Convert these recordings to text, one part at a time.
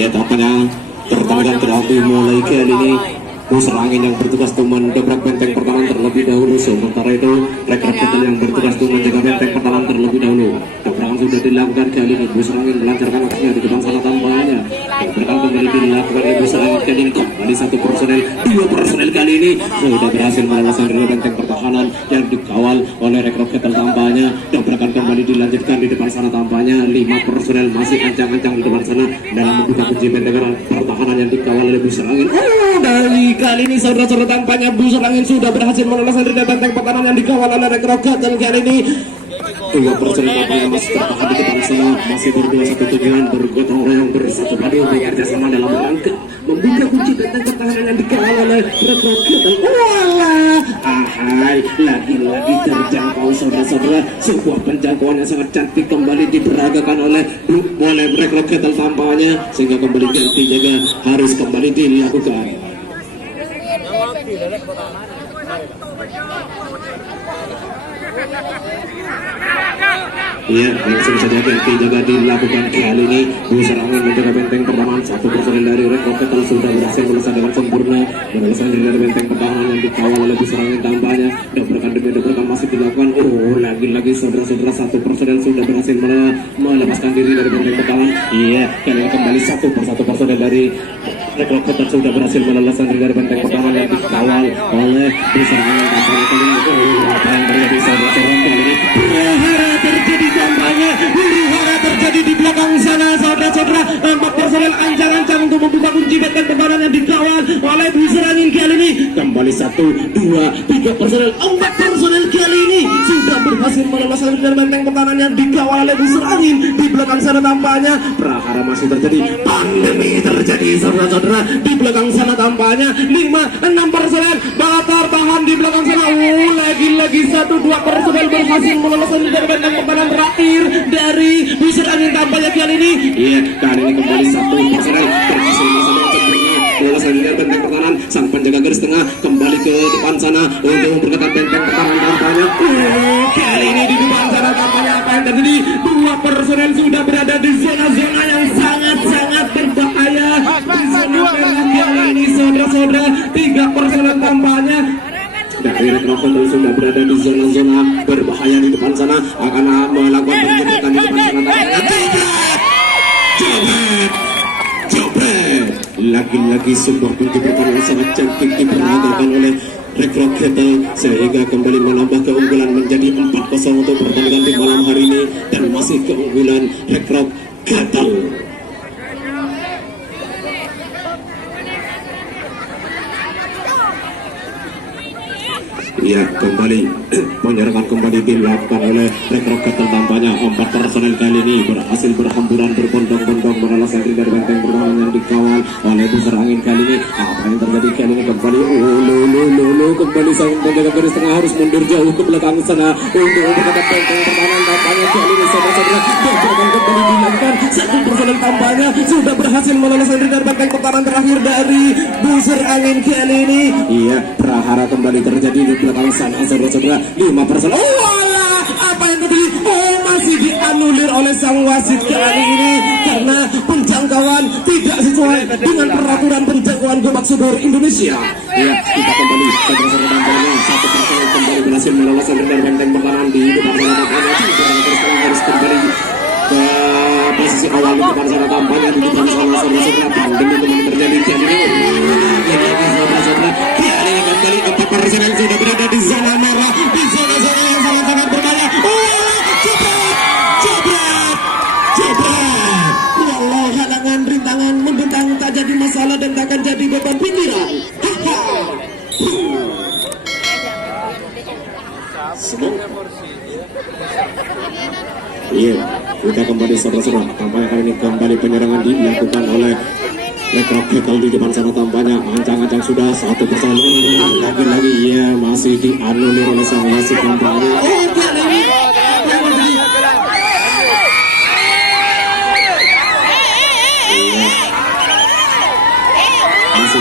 Iya, tampaknya pertandingan terakhir mulai kali ini. Angin yang bertugas untuk mendobrak benteng pertahanan terlebih dahulu. Sementara itu rekrut Ketel yang bertugas untuk menjaga benteng pertahanan terlebih dahulu. Dobrakan sudah dilakukan kali ini. Angin melancarkan aksinya di depan sana tampaknya. Dobrakan kembali dilakukan oleh Angin kali ini. Kembali satu personel, dua personel kali ini sudah berhasil meloloskan dari benteng pertahanan yang dikawal oleh rekrut Ketel tampaknya. Dobrakan kembali dilanjutkan di depan sana tampaknya. 5 personel masih ancang-ancang di depan sana dalam membuka kunci benteng pertahanan yang dikawal oleh Angin. Dari kali ini saudara-saudara tampaknya Angin sudah berhasil meloloskan dari benteng pertahanan yang dikawal oleh rekrut Ketel kali ini. 2 personel tampaknya masih tertahan di depan sana, masih berdua satu tujuan, bergotong royong bersatu padu bekerja sama dalam rangka membuka kunci benteng pertahanan yang dikawal oleh rekrut Ketel. Walah, ahai, lagi-lagi terjangkau saudara-saudara. Sebuah penjangkauan yang sangat cantik kembali diperagakan oleh rekrut Ketel tampaknya, sehingga kembali ganti jaga harus kembali dilakukan. Iya, langsung saja ganti jaga dilakukan kali ini. Angin menjaga benteng pertahanan. 1 personel dari rekrut Ketel sudah berhasil meloloskan dengan sempurna, meloloskan dari benteng pertahanan yang dikawal oleh Angin tampaknya. Dobrakan demi dobrakan masih dilakukan. Lagi-lagi saudara-saudara 1 personel sudah berhasil melepaskan diri dari benteng pertahanan. Iya, kali ini kembali 1 persatu personel dari rekrut Ketel sudah berhasil meloloskan diri dari benteng pertahanan yang dikawal oleh Angin tampaknya. Apa yang terjadi saudara-saudara kali ini? Prahara terjadi tampaknya, huru-hara terjadi di belakang sana saudara-saudara. 4 personel ancang-ancang untuk membuka kunci benteng pertahanan yang dikawal oleh Angin kali ini. Kembali 1, 2, 3 personel, 4 personel kali ini sudah berhasil meloloskan dari benteng pertahanan yang dikawal oleh Angin. Di belakang sana tampaknya prahara masih terjadi, pandemi terjadi saudara-saudara. Di belakang sana tampaknya 5, 6 personel bertahan di belakang sana. Lagi-lagi 1, 2 personel berhasil meloloskan dari benteng pertahanan terakhir dari Angin tampaknya kali ini. Iya, kali ini kembali 1 personel berhasil meloloskan dari benteng pertahanan. Sang penjaga garis tengah kembali ke depan sana untuk memperketat benteng pertahanan tampaknya. Kali ini di depan sana tampaknya apa yang terjadi? 2 personel sudah berada di zona-zona yang sangat-sangat berbahaya. Di zona merah kali ini saudara-saudara. 3 personel tampaknya dari rekrut Ketel sudah berada di zona-zona berbahaya di depan sana, akan melakukan penjepatan di depan sana tampaknya. Jobret. Lagi-lagi sebuah penjepatan yang sangat cantik diperagakan oleh rekrut Ketel, sehingga kembali menambah keunggulan menjadi 4-0 untuk pertandingan di malam hari ini, dan masih keunggulan rekrut Ketel. Iya, kembali penyerangan kembali dilakukan oleh rekrut Ketel tampaknya. 4 personel kali ini berhasil berhamburan berbondong-bondong meloloskan diri dari benteng pertahanan yang dikawal oleh Angin kali ini. Apa yang terjadi kali ini? Kembali kembali sang penjaga garis tengah harus mundur jauh ke belakang sana untuk memperketat benteng pertahanan tampaknya kali ini saudara-saudara. Dobrakan kembali dilakukan. 1 personel tampaknya sudah berhasil meloloskan diri dari benteng pertahanan terakhir dari Angin kali ini. Iya, prahara kembali terjadi di belakang sana saudara-saudara. 5 personel. Apa yang terjadi? Masih dianulir oleh sang wasit kali ini karena penjangkauan tidak sesuai dengan peraturan penjangkauan gobak sodor Indonesia. Iya, kita kembali saudara-saudara tampaknya 1 personel kembali berhasil meloloskan dari benteng pertahanan di depan sana tampaknya. Sekarang harus kembali ke posisi awal di depan sana tampaknya. Di depan sana saudara-saudara, pandemi kembali terjadi kali ini. Saudara-saudara, kali ini kembali 4 personel sudah berada di zona merah, di zona-zona yang sangat-sangat berbahaya. Jebret. Walau halangan rintangan membentang tak jadi masalah dan tak akan jadi beban pikiran. Iya, kita kembali saudara-saudara. Tampaknya kali ini kembali penyerangan dilakukan oleh rekrut Ketel di depan sana tampaknya. Ancang-ancang sudah 1 personel lagi-lagi ya masih dianulir oleh sang wasit tampaknya. Masih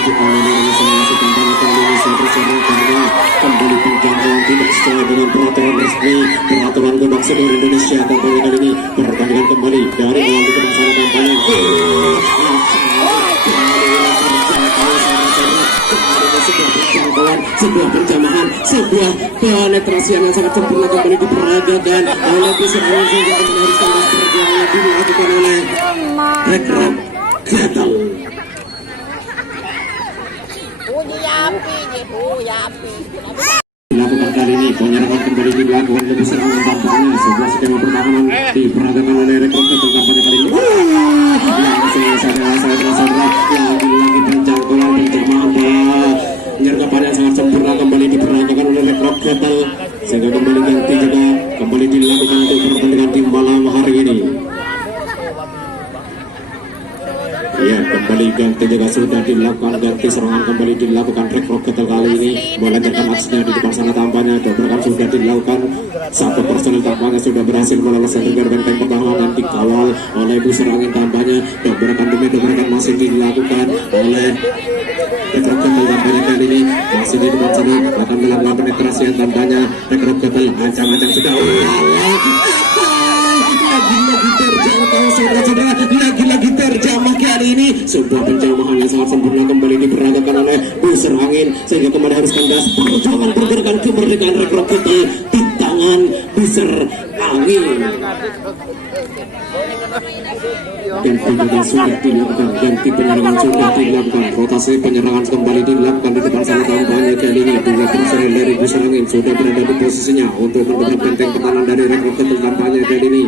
dianulir oleh sang wasit tampaknya kali ini saudara-saudara, karena kembali penjangkauan tidak sesuai dengan peraturan resmi peraturan gobak sodor Indonesia. Tampaknya kali ini pertandingan kembali dari awal di depan sana tampaknya. sebuah penjamahan, sebuah penetrasian yang sangat sempurna kembali diperagakan oleh Busur Angin sehingga meneruskan perjuangan yang dilakukan oleh Rekrok Ketel. Dilakukan kali ini penyerangan kembali dilakukan oleh Busur Angin tampaknya sebuah skema pertahanan diperagakan oleh Rekrok Ketel tampaknya kali ini. Langsung saudara-saudara lagi-lagi penjangkauan berjamaah penyergapan yang sangat sempurna kembali diperagakan oleh Rekrok Ketel sehingga kembali ganti juga kembali dilakukan untuk pertandingan di malam hari ini. Ya, kembali ganti juga sudah dilakukan ganti serangan kembali dilakukan Rekrok Ketel kali ini melancarkan aksinya di depan sana tampaknya dobrakan sudah dilakukan satu personil tampaknya sudah berhasil melolos dari benteng pertahanan dikawal oleh Busur Angin tampaknya dobrakan demi dobrakan masih dilakukan oleh Rekrok Ketel tampaknya kali ini masih di depan sana akan melakukan penetrasi yang tampaknya Rekrok Ketel ancang-ancang sudah lagi-lagi terjangkau saudara-saudara, lagi-lagi terjamah kali ini sebuah penjamahan yang sangat sempurna kembali diperagakan oleh Busur Angin sehingga kembali harus kandas perjuangan pergerakan kemerdekaan Rekrok Ketel di tangan Busur Angin. Ganti juga sudah dilakukan, ganti penyerangan sudah dilakukan, rotasi penyerangan kembali dilakukan di depan sana tampaknya kali ini dua personel dari Busur Angin sudah berada di posisinya untuk mendobrak benteng pertahanan dari Rekrok Ketel tampaknya kali ini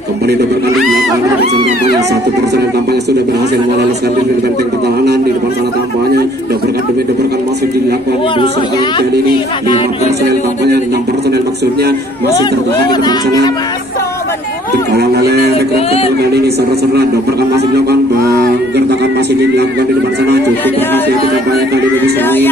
kembali dobrakan dilakukan di depan sana tampaknya satu personel tampaknya sudah berhasil meloloskan diri dari benteng pertahanan di depan sana tampaknya dobrakan demi dobrakan masih dilakukan Busur Angin kali ini 5 personel tampaknya 6 personel maksudnya masih tertahan di depan sana dikawal oleh Rekrok Ketel kali ini saudara-saudara dobrakan masih dilakukan gertakan masih dilakukan di depan sana cukup berhasil tampaknya kali ini Busur Angin.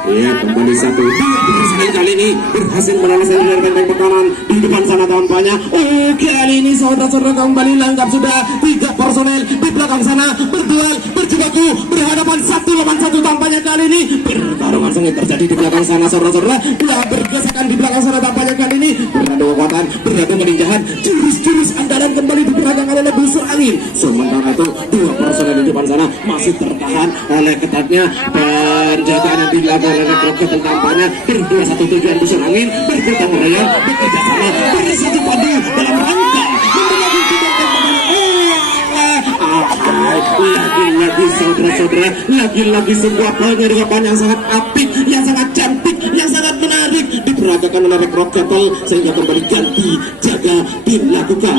Ya, kembali satu personel kali ini berhasil meloloskan dari benteng pertahanan di depan sana tampaknya. Oh, kali ini saudara-saudara kembali lengkap sudah 3 personel di belakang sana berduel berjibaku berhadapan 1 lawan 1 tampaknya kali ini pertarungan sengit terjadi di belakang sana saudara-saudara bergesekan di belakang sana tampaknya kali ini beradu kekuatan beradu kelincahan jurus-jurus andalan kembali diperagakan oleh Busur Angin sementara itu 2 personel di depan sana masih tertahan oleh ketatnya penjagaan yang dilakukan oleh Rekrok Ketel tampaknya berdua satu tujuan Busur Angin bergotong royong bekerja sama bersatu padu dalam rangka membagi lagi-lagi saudara-saudara lagi-lagi sebuah penyergapan yang sangat apik yang sangat cantik yang sangat menarik diperagakan oleh Rekrok Ketel sehingga kembali ganti jaga dilakukan.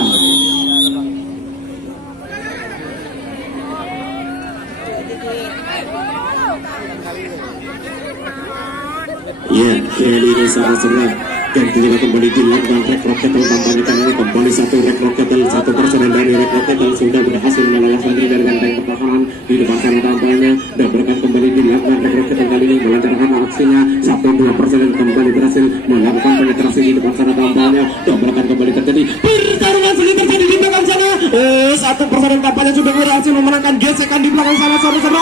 Ya, kali ini saudara-saudara ganti juga kembali dilakukan Rekrok Ketel tampaknya kali ini kembali satu Rekrok Ketel satu personel dari Rekrok Ketel sudah berhasil meloloskan diri dari benteng pertahanan di depan sana tampaknya dobrakan kembali dilakukan Rekrok Ketel kali ini melancarkan aksinya 1-2 personel kembali berhasil melakukan penetrasi di depan sana tampaknya dobrakan kembali terjadi pertarungan sengit terjadi di belakang sana 1 personel tampaknya sudah berhasil memenangkan gesekan di belakang sana saudara-saudara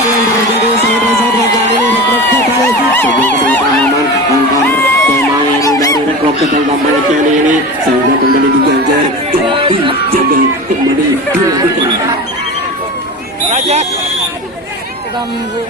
yang terjadi saudara-saudara kali ini Rekrok Ketel sebuah kesalahpahaman antar pemain dari Rekrok Ketel tampaknya kali ini sehingga kembali diganjar ganti jaga kembali dilakukan. Raja ganggu.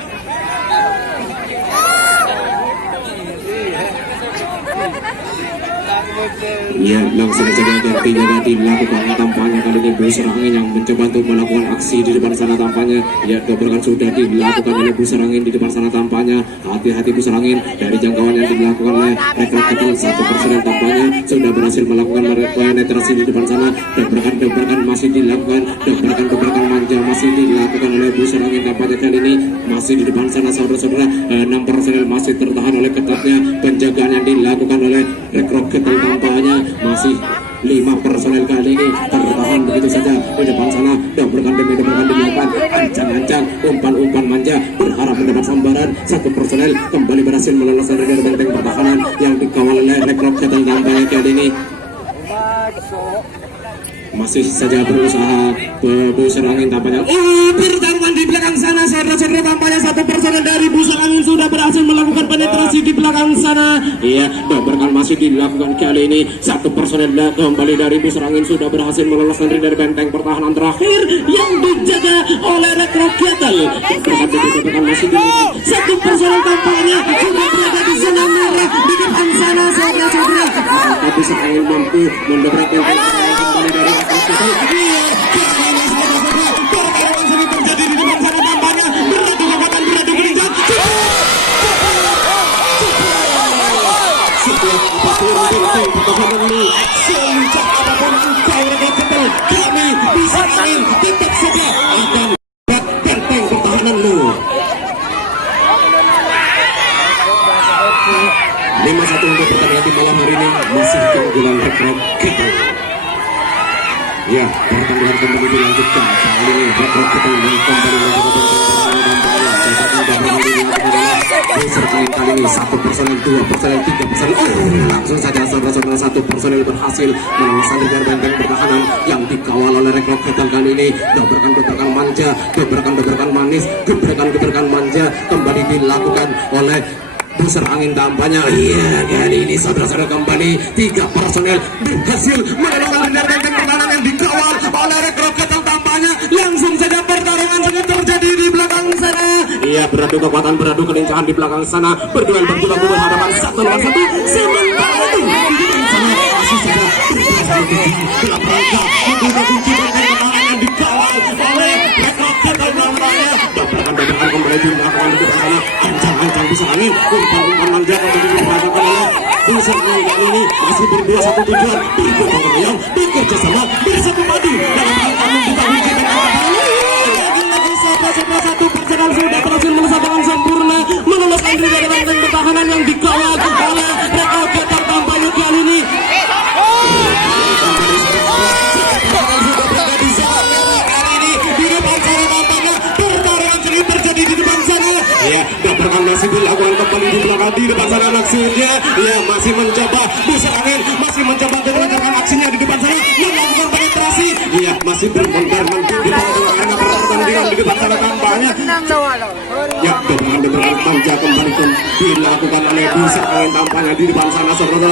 Ya, langsung saja ganti jaga dilakukan tampaknya kali ini Busur Angin yang mencoba untuk melakukan aksi di depan sana tampaknya. Ya, dobrakan sudah dilakukan oleh Busur Angin di depan sana tampaknya. Hati-hati Busur Angin dari jangkauan yang dilakukan oleh Rekrok Ketel 1 personel tampaknya sudah berhasil melakukan penetrasi di depan sana. Dobrakan masih dilakukan, dobrakan manja masih dilakukan oleh Busur Angin tampaknya kali ini masih di depan sana saudara-saudara 6 personel masih tertahan oleh ketatnya penjagaan yang dilakukan oleh Rekrok Ketel tampaknya masih 5 personel kali ini tertahan begitu saja di depan sana dobrakan demi dobrakan dilakukan ancang-ancang umpan-umpan manja berharap mendapat sambaran 1 personel kembali berhasil meloloskan dari benteng pertahanan yang dikawal oleh Rekrok Ketel tampaknya kali ini masih saja berusaha Busur Angin tampaknya pertarungan di belakang sana saudara-saudara tampaknya 1 personel dari Busur Angin sudah berhasil melakukan penetrasi di belakang sana. Iya, dobrakan masih dilakukan kali ini. Satu personel kembali dari busur angin sudah berhasil meloloskan diri dari benteng pertahanan terakhir yang dijaga oleh Rekrok Ketel. Berkata masih dilakukan. Satu personel tampaknya sudah berada di zona merah di depan sana saudara-saudara. Tapi busur angin mampu mendobrak benteng kembali dari Rekrok Ketel. Semenjak apapun engkau Rekrok Ketel, kami bisa angin tetap saja akan buat benteng pertahananmu. 5-1 untuk pertandingan di malam hari ini, masih keunggulan Rekrok Ketel. Ya, pertandingan kembali dilanjutkan. Kali ini Rekrok Ketel kembali menjaga benteng pertahanan kali ini 1 personel, 2 personel, 3 personel. Langsung saja saudara-saudara 1 personel berhasil meloloskan dari benteng pertahanan yang dikawal oleh Rekrok Ketel kali ini. Gebrakan manja, gebrakan manis, gebrakan manja kembali dilakukan oleh busur angin tampaknya. Iya, kali ini saudara-saudara kembali 3 personel berhasil meloloskan dari benteng pertahanan yang dikawal oleh Rekrok Ketel tampaknya. Langsung saja pertarungan sedang terjadi di belakang sana. Iya, beradu kekuatan, beradu kelincahan di belakang sana. Berduel berjibaku berhadapan 1 lawan 1. Sementara itu di depan sana masih saja dalam rangka membuka kunci benteng pertahanan yang dikawal oleh Rekrok Ketel tampaknya. Dabrakan kembali dilakukan di depan sana. Ancang-ancang busur angin, umpan manja kembali diperhatikan oleh busur angin kali ini masih berdua satu tujuan, bergotong royong, bekerja sama, bersatu padu dalam rangka membuka kunci benteng pertahanan. Satu perjalanan sudah berhasil melesat dengan sempurna meloloskan diri dari benteng pertahanan yang dikawal oleh Rekrok Ketel tampaknya kali ini. Ya, dapat masih dilakukan kembali di belakang di depan sana aksinya. Ya, masih mencoba busur angin, masih mencoba untuk melancarkan aksinya di depan sana, melakukan penetrasi. Ya, masih bermondar-mandir di belakang arena pertandingan di depan sana tampaknya. Ya, dorongan manja kembali dilakukan oleh busur angin tampaknya di depan sana saudara.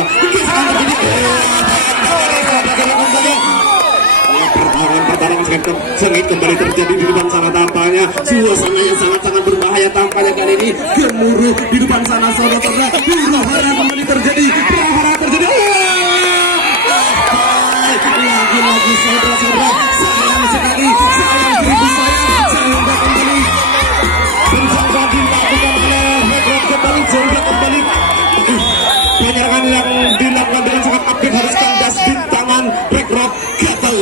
Pertarungan sengit kembali terjadi di depan sana tampaknya. Suasana yang sangat-sangat berbahaya tampaknya kali ini. Gemuruh di depan sana saudara-saudara. Huru-hara kembali terjadi. Huru-hara terjadi. Lagi-lagi saudara-saudara. Sayang sekali. Sayang seribu sayang. Sehingga kembali mencoba dilakukan oleh Rekrok Ketel. Sehingga kembali penyerangan yang dilakukan dengan sangat aktif harus kandas di tangan Rekrok Ketel.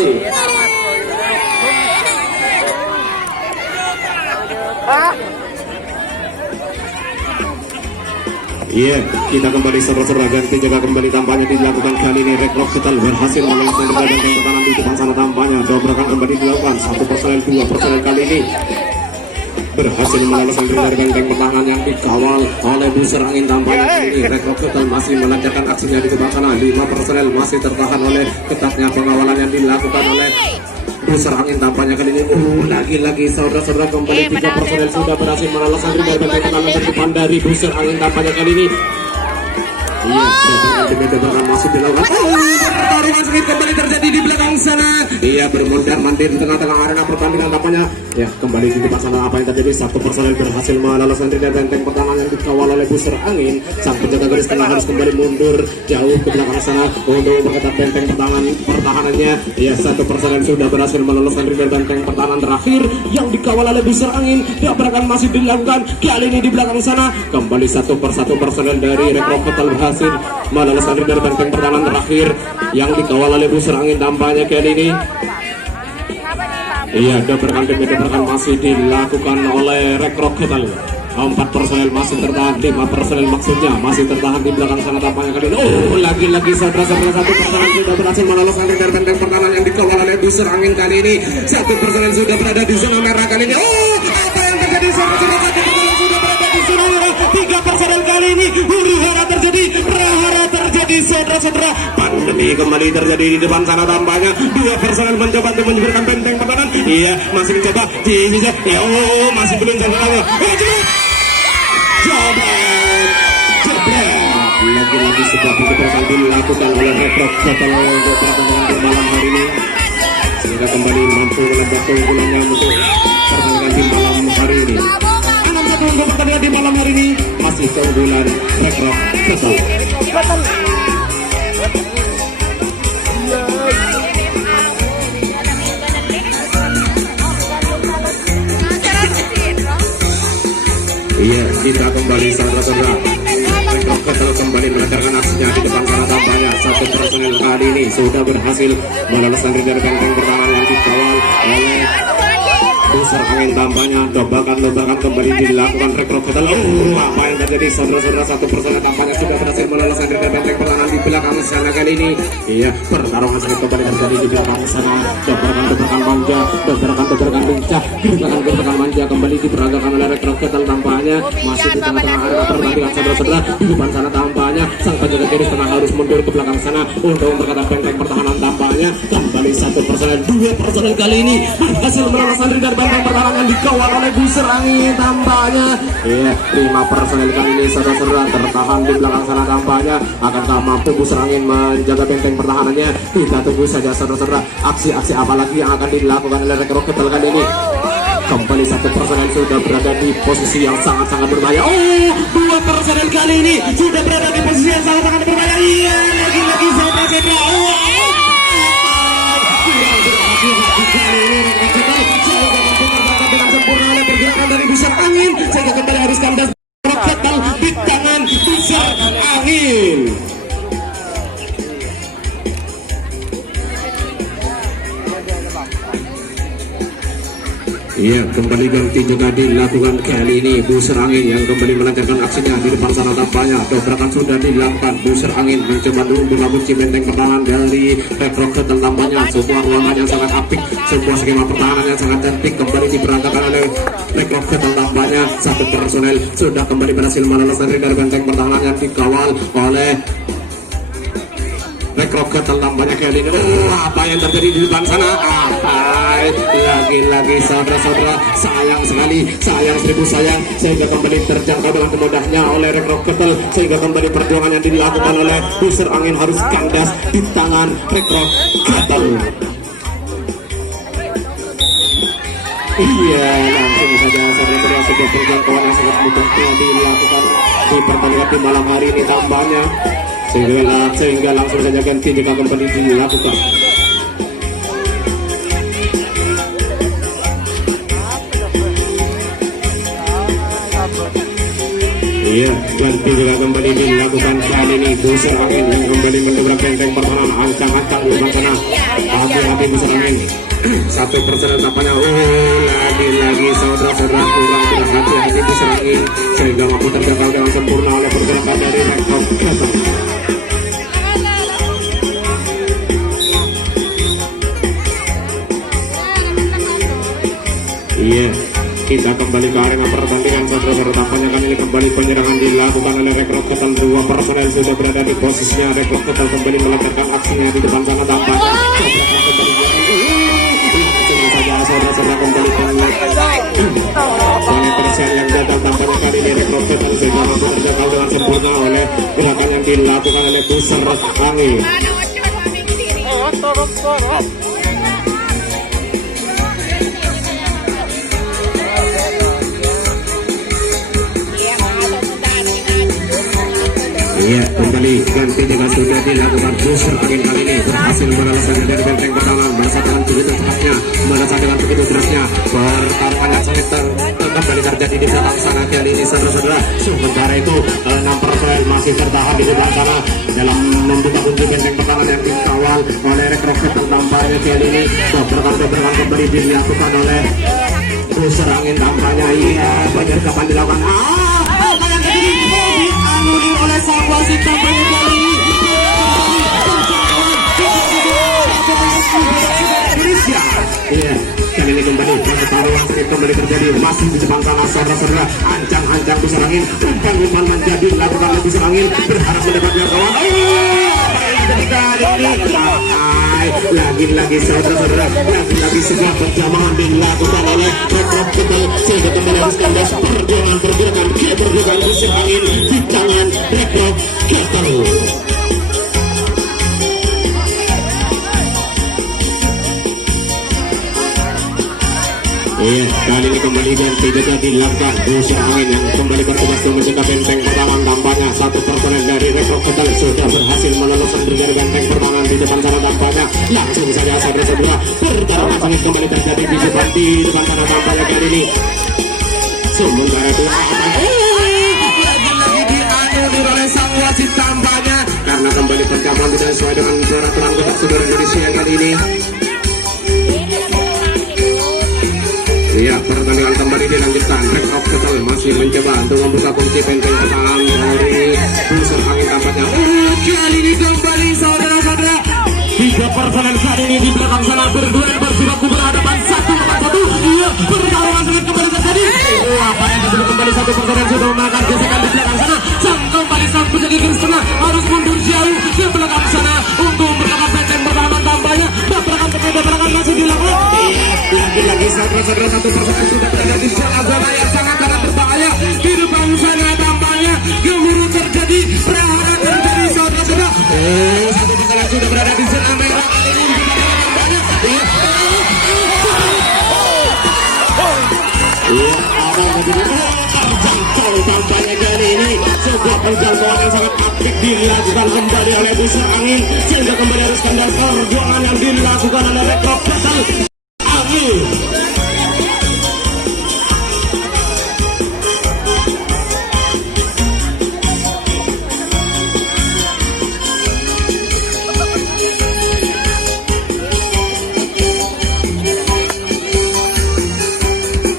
Iya, kita kembali saudara-saudara ganti jaga kembali tampaknya dilakukan kali ini. Rekrok Ketel berhasil meloloskan benteng pertahanan di depan sana tampaknya. Dobrakan kembali dilakukan 1 personel, 2 personel kali ini berhasil meloloskan diri dari benteng pertahanan yang dikawal oleh busur angin tampaknya kali ini. Rekrok Ketel masih melancarkan aksinya di depan sana. 5 personel masih tertahan oleh ketatnya pengawalan yang dilakukan oleh busur angin tampaknya kali ini. Lagi-lagi saudara-saudara kembali 3 personel sudah berhasil meloloskan diri dari benteng pertahanan terdepan dari busur angin tampaknya kali ini. Iya, dorongan masih dilakukan. Pertarungan sengit kembali terjadi di belakang sana. Iya, bermondar-mandir di tengah-tengah arena pertandingan tampaknya. Ya, kembali di depan sana apa yang terjadi? 1 personel berhasil meloloskan diri dari benteng pertahanan yang dikawal oleh busur angin. Sang penjaga garis tengah harus kembali mundur jauh ke belakang sana untuk memperketat benteng pertahanannya. Ya, 1 personel sudah berhasil meloloskan diri dari benteng pertahanan terakhir yang dikawal oleh busur angin. Tabrakan masih dilakukan kali ini di belakang sana. Kembali 1 persatu personel dari Rekrok Ketel berhasil meloloskan diri dari benteng pertahanan terakhir yang dikawal oleh busur angin tampaknya kali ini. Iya, dobrakan masih dilakukan oleh Rekrok Ketel. 4 personel masih tertahan, 5 personel maksudnya masih tertahan di belakang sana tampaknya kali ini. Lagi-lagi saudara-saudara 1 personel sudah berhasil meloloskan dari benteng pertahanan yang dikawal oleh busur angin kali ini. 1 personel sudah berada di zona merah kali ini. Apa yang terjadi saudara-saudara? 1 personel sudah berada di zona merah. 3 personel kali ini huru-hara terjadi, hara-hara terjadi saudara-saudara. Pandemi kembali terjadi di depan sana tampaknya. 2 personel mencoba untuk menyeberkan benteng pertahanan. Iya, masih mencoba. Masih belum jalan lagi. Jebret. Lagi-lagi sebuah keputusan dilakukan oleh Rekrok setelah untuk pertandingan di malam hari ini, sehingga kembali mampu menambah keunggulannya untuk pertandingan di malam hari ini. 6-1 untuk pertandingan di malam hari ini, masih keunggulan Rekrok betul. Iya, kita kembali saudara-saudara. Rekrok Ketel kembali melancarkan aksinya di depan para tampaknya. Satu personel kali ini sudah berhasil meloloskan dari benteng pertahanan yang dikawal oleh busur angin tampaknya. Dobakan kembali dilakukan Rekrok Ketel. Apa yang terjadi saudara-saudara? Satu personel tampaknya sudah berhasil meloloskan dari benteng pertahanan di belakang sana kali ini. Iya, pertarungan sangat kembali terjadi di belakang sana. Dobakan manja, dobakan lincah, gebrakan manja kembali diperagakan oleh Rekrok Ketel tampaknya. Masih di tengah-tengah area pertandingan saudara-saudara. Di depan sana tampaknya sang penjaga kiri tengah harus mundur ke belakang sana untuk memperketat benteng pertahanan tampaknya. Kembali satu personel, dua personel kali ini berhasil meloloskan dari benteng pertahanan yang dikawal oleh busur angin tampaknya. Iya, 5 personel kali ini saudara-saudara tertahan di belakang sana tampaknya. Akankah mampu busur angin menjaga benteng pertahanannya? Kita tunggu saja saudara-saudara, aksi-aksi apa lagi yang akan dilakukan oleh Rekrok Ketel kali ini. Kembali satu personel sudah berada di posisi yang sangat-sangat berbahaya. Dua personel kali ini sudah berada di posisi yang sangat-sangat berbahaya. Iya, lagi-lagi saudara-saudara. Sempurna oleh pergerakan dari busur angin, sehingga kembali harus kandas Rekrok Ketel di tangan busur angin. Iya, kembali ganti juga dilakukan kali ini busur angin yang kembali melancarkan aksinya di depan sana tampaknya. Dobrakan sudah dilakukan, busur angin mencoba dulu mengunci benteng pertahanan dari Rekrok Ketel tampaknya. Sebuah ruangan yang sangat apik, sebuah skema pertahanan yang sangat cantik kembali diperagakan oleh Rekrok Ketel tampaknya. Satu personel sudah kembali berhasil meloloskan dari benteng pertahanan yang dikawal oleh Rekrok Ketel tampaknya kali ini. Apa yang terjadi di depan sana? Lagi-lagi saudara-saudara, sayang sekali, sayang seribu sayang, sehingga kembali terjangkau dengan mudahnya oleh Rekrok Ketel, sehingga kembali perjuangan yang dilakukan oleh busur angin harus kandas di tangan Rekrok Ketel. Iya, langsung saja saudara-saudara, sebuah perjangkauan yang sangat mudah dilakukan di pertandingan di malam hari ini tampaknya, sehingga langsung saja ganti jika kembali dilakukan. Iya, ganti juga kembali dilakukan kali ini. Busur angin yang kembali mendobrak benteng pertahanan, ancang-ancang di depan sana. Hati-hati busur angin. Satu personel tampaknya. Lagi-lagi saudara-saudara kurang berhati-hati busur angin, sehingga mampu tergagal dengan sempurna oleh pergerakan dari Rekrok Ketel. Iya, kita kembali ke arena pertandingan saudara-saudara. Tampaknya kali ini kembali penyerangan dilakukan oleh Rekrok Ketel. Dua personel sudah berada di posisinya. Rekrok Ketel kembali melancarkan aksinya di depan sana tampaknya. Langsung saja saudara-saudara kembali penyelesaian yang gagal tampaknya kali ini Rekrok Ketel, sehingga mampu terjangkau dengan sempurna oleh gerakan yang dilakukan oleh busur angin. Iya, kembali ganti juga sudah dilakukan busur angin kali ini berhasil meloloskan dari benteng pertahanan. Merasa dengan begitu derasnya pertarungan yang sangat kembali terjadi di belakang sana kali ini saudara-saudara. Sementara itu 6 personel masih tertahan di depan sana dalam membuka kunci benteng pertahanan yang dikawal oleh Rekrok Ketel tampaknya kali ini. Dobrakan kembali dilakukan oleh busur angin tampaknya. Iya, banyak kapan dilakukan. Oleh sang wasit tampaknya kali ini Indonesia. Iya, kali ini kembali pertarungan sengit kembali terjadi masih di depan sana saudara-saudara. Ancang-ancang busur angin, umpan menjadi dilakukan oleh busur angin, berharap mendapatkan kawan. Lagi-lagi saudara-saudara, lagi-lagi sebuah perjamahan dilakukan oleh Rekrok Ketel, sehingga kembali harus kandas perjuangan busur angin di tangan Rekrok Ketel. Iya, kali ini kembali ganti juga dilakukan busur angin yang kembali bertugas untuk menjaga benteng pertahanan tampaknya satu personel dari Rekrok Ketal sudah berhasil meloloskan dari benteng pertahanan di depan sana tampaknya langsung saja saudara-saudara pertarungan sengit kembali terjadi di depan sana tampaknya kali ini sementara itu lagi-lagi dianulir oleh sang wasit tampaknya karena kembali perkaman tidak sesuai dengan peraturan ketat saudara Indonesia kali ini. Iya, pertandingan kembali dilanjutkan. Rekrok Ketal masih mencoba untuk membuka kunci benteng pertahanan dari busur angin tampaknya. Kali ini kembali saudara-saudara. 3 personel kali ini di belakang sana berdua berjibaku berhadapan satu lawan satu. Iya, pertarungan sengit kembali terjadi. Apa yang terjadi kembali satu personel sudah melakukan gesekan di belakang sana. Sang kembali sang penjaga garis tengah harus mundur jauh ke belakang sana untuk mempertahankan benteng pertahanan tampaknya. Beberapa masih dilakukan. Lagi-lagi saudara-saudara satu personel sudah berada di zona yang sangat-sangat berbahaya di depan sana tampaknya gemuruh terjadi perlawanan terjadi saudara-saudara. Satu personel sudah berada di zona merah kali ini tampaknya. Terjangkau tampaknya kali ini sebuah penjangkauan yang sangat aktif dilakukan kembali oleh busur angin sehingga kembali harus skandal perjuangan yang dilakukan oleh Rekrok Ketal angin.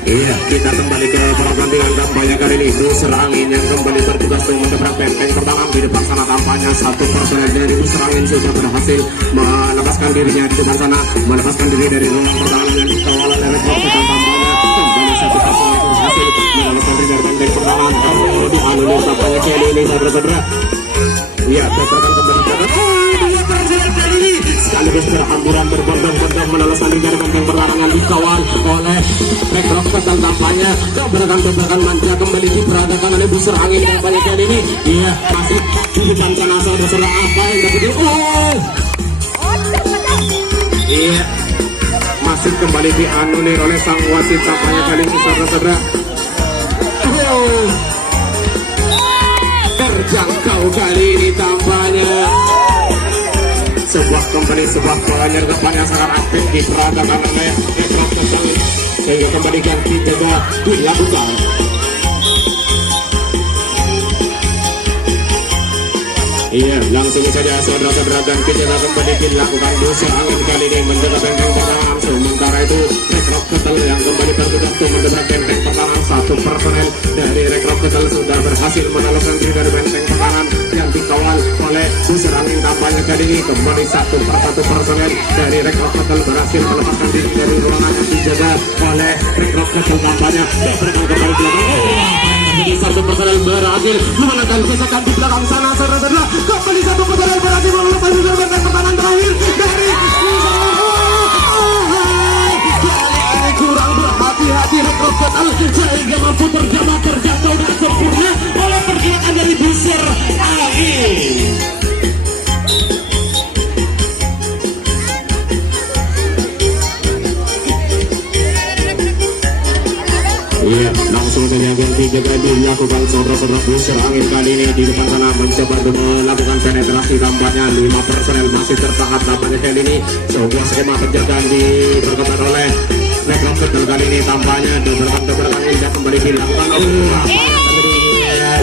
Iya, kita kembali ke pertandingan tampaknya kali ini busur angin yang kembali bertugas untuk mengebrak benteng pertahanan di depan sana tampaknya satu personel dari busur angin sudah berhasil melepaskan dirinya di depan sana melepaskan diri dari ruang pertahanan yang dikawal oleh Rekrok Ketal tampaknya kembali satu personel berhasil melepaskan diri dari benteng pertahanan dianulir tampaknya kali ini saudara-saudara. Iya, tekan kembali ke sekaligus berhamburan berbondong-bondong meloloskan diri dari benteng pertahanan yang dikawal oleh Rekrok Ketal tampaknya gebrakan-gebrakan manja kembali diperagakan oleh busur angin tampaknya kali ini. Iya, masih di depan sana saudara-saudara apa yang terjadi? Iya, masih kembali dianulir oleh sang wasit tampaknya kali ini saudara-saudara. Terjangkau kali ini tampaknya sebuah penyergapan yang sangat aktif diperagakan oleh Rekrok Ketal sehingga kembali ganti juga dilakukan. Iya, langsung saja saudara-saudara ganti juga kembali dilakukan busur angin kali ini menjaga benteng pertahanan. Sementara itu Rekrok Ketal yang kembali bertugas untuk menjaga benteng pertahanan satu personel dari Rekrok Ketal sudah berhasil meloloskan diri dari benteng pertahanan yang dikawal oleh busur angin tampaknya kali ini kembali satu personel dari Rekrok Ketal berhasil melepaskan diri dari ruangan yang dijaga oleh Rekrok Ketal tampaknya berkembang kembali belakang. Jadi satu personel berhasil memenangkan gesekan di belakang sana saudara-saudara. Kembali satu personel berhasil melepaskan diri dari benteng pertahanan terakhir dari kurang berhati-hati Rekrok Ketal sehingga mampu terjangkau dan sempurna oleh pergerakan dari busur angin. Iya, langsung saja ganti juga dilakukan saudara-saudara busur angin kali ini di depan sana mencoba untuk melakukan penetrasi tampaknya 5 personel masih tertahan tampaknya kali ini sebuah skema penjagaan diperketat oleh Rekrok Ketal kali ini tampaknya dobrakan indah kembali dilakukan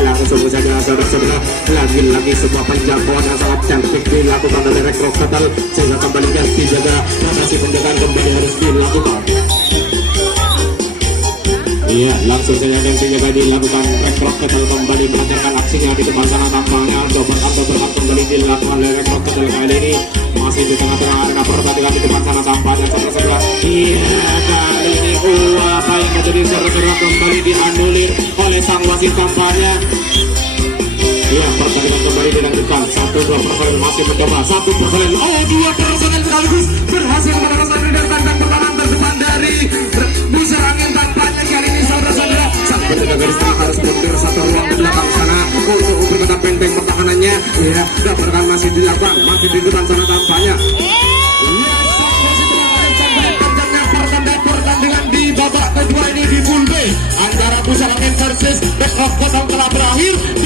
langsung saja saudara-saudara lagi-lagi sebuah penjangkauan yang sangat cantik dilakukan oleh Rekrok Ketal sehingga kembali ganti juga rotasi penjagaan kembali harus dilakukan. Iya, langsung saja ganti juga dilakukan Rekrok Ketal kembali melancarkan aksinya di depan sana tampaknya dobrakan kembali dilakukan oleh Rekrok Ketal kali ini masih di tengah-tengah arena pertandingan di depan sana tampaknya saudara-saudara. Iya, kali ini apa yang terjadi saudara-saudara kembali dianulir oleh sang wasit tampaknya. Iya, pertandingan kembali dilanjutkan 1-2 personel masih mencoba 1 personel 2 personel sekaligus berhasil meneruskan dari kandang pertahanan terdepan dari busur angin tampaknya kali ini saudara-saudara sang penjaga garis tengah harus mundur satu ruang di belakang sana untuk memperketat benteng pertahanannya. Iya, dobrakan masih dilakukan masih di depan sana tampaknya. Iya, sang wasit melakukan pertandingan di babak kedua. terakhir